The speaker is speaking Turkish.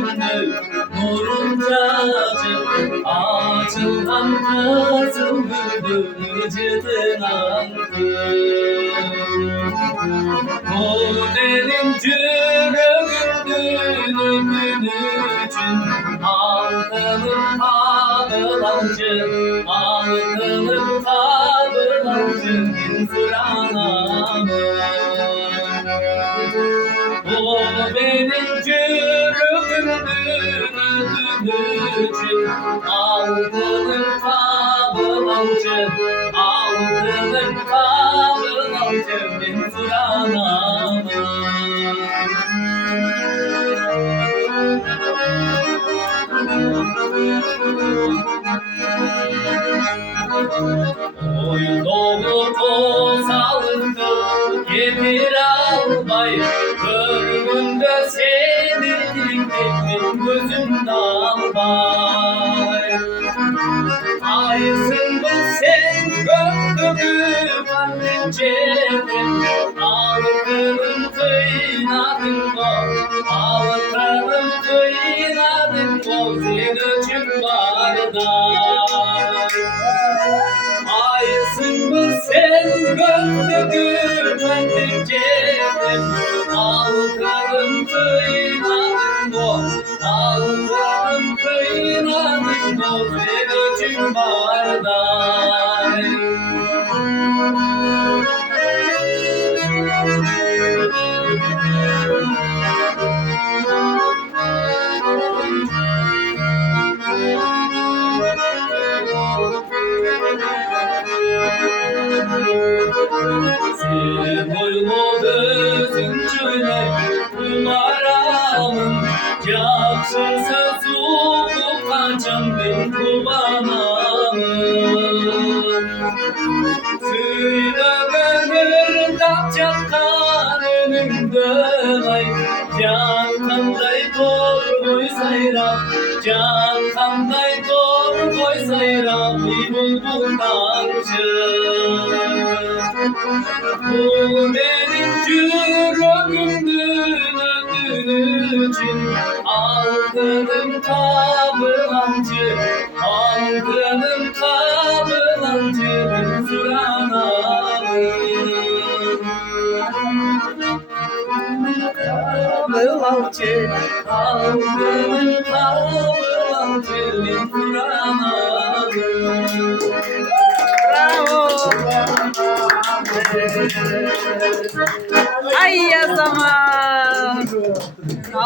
gönlü nurun cacı açılan kızıl güldü cidden ankı. O benim cürüğümdün gün için altının kabılancı altının kabılancı inziranamı. O benim cürüğümdün için altının kabılancı altının kabılancı inziranamı. Oy dolu kozalıktı getir albay, görgünde seni diktim gözümde albay. Aysın bu sen gördüğü kalbincedim, altının kıynadın o, altının kıynadın o, seni için bardak. Aysın bu sen gördüğü kalbincedim, altının kıynadın o, altının kıynadın o, seni için bardak. Senin boylu gözün çöle numaramın, yapsızı soğuk kaçan ben kurbanamın. Söylemenir tapçatkan önümden ay, cankanday doğru koy sayram, cankanday doğru koy sayram, bir bulbul damcı. Bu benim cürüğümdün ödün için altının kabılancı, altının kabılancı inziranamı. Kabılancı, altının kabılancı inziranamı. Bravo. Ay ya zaman.